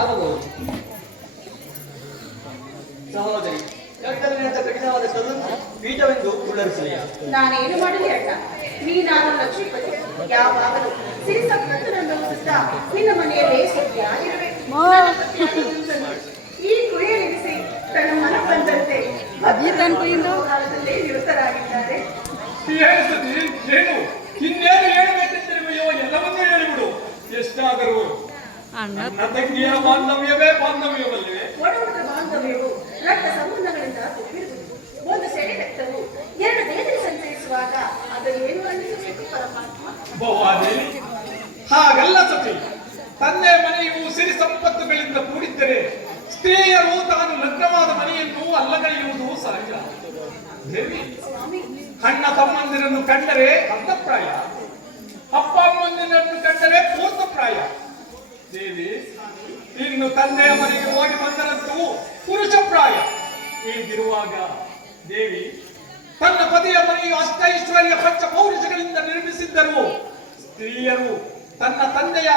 ಆಗಬಹುದು ಸಹೋದರಿ ಲಗ್ನವಿನಂತ ಕಠಿಣವಾದ ಕಲ್ಲನ್ನು ಪೀಠವೆಂದು ಉಳ್ಳರಿಸಲಿಯ ನಾನೇನು ಮಾಡಲಿ ಅಣ್ಣ? ನೀನಾದ ಲಕ್ಷ್ಮೀಪತಿ ಯಾವಾಗಲೂ ಸಿರಿ ಸಂಪತ್ತನ್ನು ಸುತ್ತಾ ನಿನ್ನ ಮನೆಯ ಸುತ್ತಿಯಾಗಿರಬೇಕು ನನ್ನ ಪತಿಯಾದ ಈ ಕುಳಿಯಲಿರಿಸಿ ತನ್ನ ಮನ ಬಂದಂತೆ ಕಾಲದಲ್ಲೇ ನಿರತರಾಗಿದ್ದಾರೆ. ಏನು? ಇನ್ನೇನು ಹೇಳಬೇಕೆಂದಿರುವೆಯೋ ಎಲ್ಲವನ್ನೂ ಹೇಳಿಬಿಡು. ಎಷ್ಟಾದರೂ ತಂಗಿಯ ಬಾಂಧವ್ಯವೇ ಬಾಂಧವ್ಯವಲ್ಲವೇ ಒಡಹುಟ್ಟ ಬಾಂಧವ್ಯವು ರಕ್ತ ಸಂಬಂಧಗಳಿಂದ ತುಂಬಿರುವುದು. ಒಂದು ಸೆಡೆ ರಕ್ತವು ಎರಡು ದೇಹದಲ್ಲಿ ಸಂಚರಿಸುವಾಗ ಅದನ್ನು ಏನು ಪರಮಾತ್ಮ? ಹಾಗಲ್ಲ ಸತಿ. ತಂದೆ ಮನೆಯು ಸಿರಿ ಸಂಪತ್ತುಗಳಿಂದ ಕೂಡಿದ್ದರೆ ಸ್ತ್ರೀಯರು ತಾನು ಲಗ್ನವಾದ ಮನೆಯನ್ನು ಅಲ್ಲಗಳೆಯುವುದು ಸಹಜ. ದೇವಿ ಸ್ವಾಮಿ. ಅಣ್ಣ ತಮ್ಮಂದಿರನ್ನು ಕಂಡರೆ ಅರ್ಧಪ್ರಾಯ. ಅಪ್ಪ ಅಮ್ಮಂದಿರನ್ನು ಕಂಡರೆ ಪೂರ್ಣಪ್ರಾಯ ದೇವಿ ಇನ್ನು ತಂದೆಯ ಮನೆಗೆ ಹೋಗಿ ಬಂದರಂತೂ ಪುರುಷಪ್ರಾಯ ಹೀಗಿರುವಾಗ ದೇವಿ ತನ್ನ ಪತಿಯ ಮನೆಯು ಅಷ್ಟೈಶ್ವರ್ಯ ಪಂಚ ಪೌರುಷಗಳಿಂದ ನಿರ್ಮಿಸಿದ್ದರು. ಸ್ತ್ರೀಯರು ತನ್ನ ತಂದೆಯ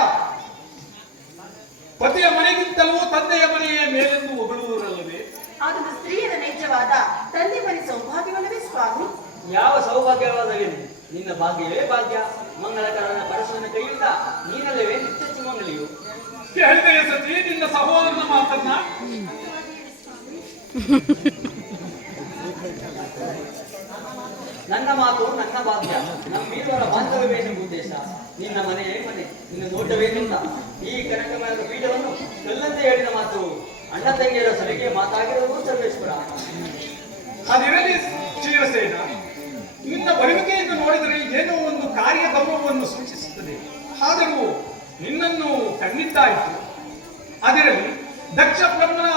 ಪತಿಯ ಮನೆಗಿಂತಲೂ ತಂದೆಯ ಮನೆಯ ಮೇಲೆಂದು ಹೊಗಳುವುದಲ್ಲವೇ ಆದರೆ ಸ್ತ್ರೀಯರ ನೈಜವಾದ ತಂದೆ ಮನೆ ಸೌಭಾಗ್ಯವಲ್ಲವೇ ಸ್ವಾಮಿ? ಯಾವ ಸೌಭಾಗ್ಯವಾದವೇನು ನಿನ್ನ ಭಾಗ್ಯವೇ ಭಾಗ್ಯ? ಮಂಗಳಕರನ ಪರಶುವಿನ ಕೈಯಿಂದ ನೀನಲ್ಲವೇ ನಿತ್ಯ ಸುಮಂಗಲಿಯು ಸತಿ ನಿನ್ನ ಸಹೋದರನ ಮಾತನ್ನ? ನನ್ನ ಮಾತು ನನ್ನ ಭಾಗ್ಯ ನಮ್ಮ ಬಾಂಧವ್ಯವೇ ನಿಮ್ಮ ಉದ್ದೇಶ. ನಿನ್ನ ಮನೆ ಮನೆ ನಿನ್ನ ನೋಟವೇನಿಲ್ಲ ಈ ಕನಕಮಯದ ಪೀಠವನ್ನು ಕಲ್ಲಂತೆ ಹೇಳಿದ ಮಾತು ಅಣ್ಣ ತಂಗಿಯರ ಸಲಿಗೆ ಮಾತಾಗಿರುವುದು ಸರ್ವೇಶ್ವರ. ಅದಿರಲಿ ಶ್ರೀರಸೇನ ನಿನ್ನ ಬರುವಿಕೆಯನ್ನು ನೋಡಿದರೆ ಏನೋ ಒಂದು ಕಾರ್ಯಕ್ರಮವನ್ನು ಸೂಚಿಸುತ್ತದೆ. ಆದರೂ ನಿನ್ನನ್ನು ಕಣ್ಣಿದ್ದಾಯಿತು ಅದರಲ್ಲಿ ದಕ್ಷ ಬ್ರಹ್ಮನ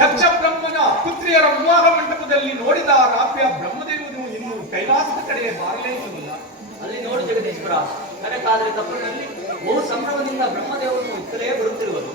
ದಕ್ಷ ಬ್ರಹ್ಮನ ಪುತ್ರಿಯರ ವಿವಾಹ ಮಂಟಪದಲ್ಲಿ ನೋಡಿದ ರಾಪ್ಯ ಬ್ರಹ್ಮದೇವನು ಇನ್ನು ಕೈಲಾಸದ ಕಡೆ ಬಾರಲೇ ಇರುವುದಿಲ್ಲ. ಅಲ್ಲಿ ನೋಡಿ ಜಗದೀಶ್ವರ. ಕನಕಾದರೆ ತಪ್ಪಲಿನಲ್ಲಿ ಬಹು ಸಂಭ್ರಮದಿಂದ ಬ್ರಹ್ಮದೇವರನ್ನು ಇತ್ತಲೇ ಬರುತ್ತಿರುವರು.